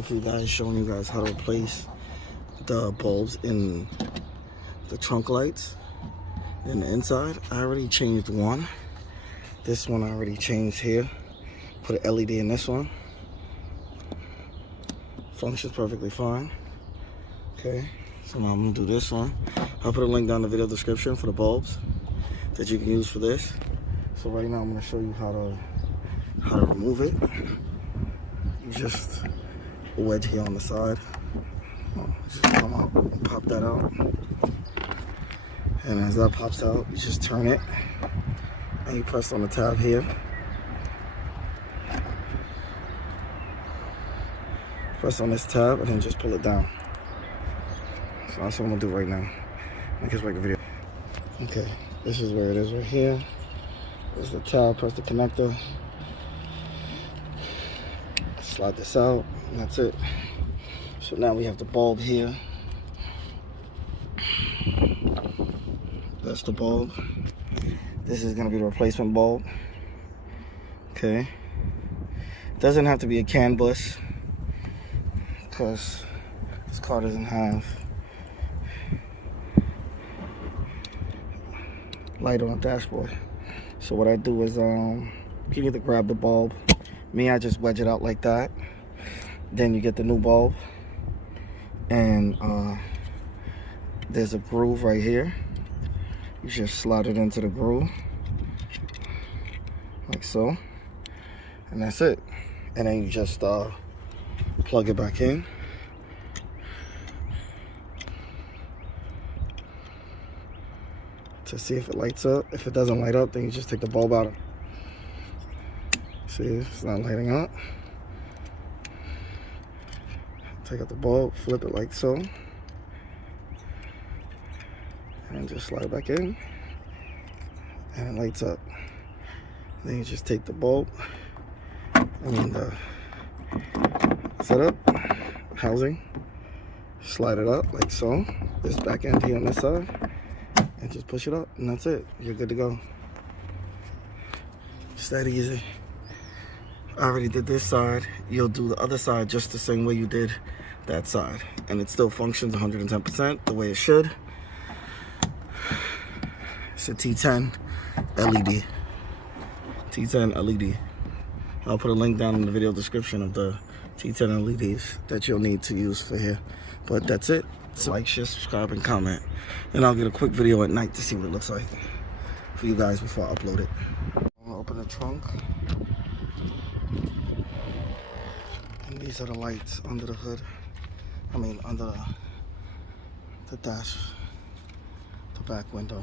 video for you guys showing you guys how to replace the bulbs in the trunk lights in the inside. I already changed one. This one I already changed here. Put an LED in this one. Functions perfectly fine. Okay, so now I'm gonna do this one. I'll put a link down in the video description for the bulbs that you can use for this. So right now I'm gonna show you how to remove it. You just wedge here on the side. Just come up and pop that out. And as that pops out, you just turn it and you press on the tab here. Press on this tab and then just pull it down. So that's what I'm gonna do right now. I guess make a video. Okay, this is where it is right here. There's the tab, press the connector. Slide this out, and that's it. So now we have the bulb here. That's the bulb. This is gonna be the replacement bulb. Okay. Doesn't have to be a CAN bus because this car doesn't have light on the dashboard. So what I do is you can either grab the bulb. Me, I just wedge it out like that. Then you get the new bulb, and there's a groove right here. You just slide it into the groove like so, and that's it. And then you just plug it back in. To see if it lights up. If it doesn't light up, then you just take the bulb out. See, it's not lighting up. Take out the bulb, flip it like so, and just slide it back in, and it lights up. Then you just take the bulb, the setup, housing, slide it up like so, this back end here on this side, and just push it up, and that's it. You're good to go. Just that easy. I already did this side. You'll do the other side just the same way you did that side, and it still functions 110% the way it should. It's a T10 LED. T10 LED. I'll put a link down in the video description of the T10 LEDs that you'll need to use for here. But that's it. So like, share, subscribe, and comment. And I'll get a quick video at night to see what it looks like for you guys before I upload it. I'll open the trunk. And these are the lights under the hood. I mean, under the dash, the back window.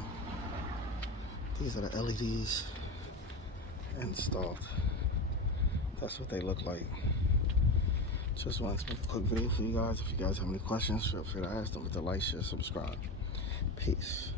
These are the LEDs installed. That's what they look like. Just wanted to make a quick video for you guys. If you guys have any questions, feel free to ask them. With the like, share, subscribe. Peace.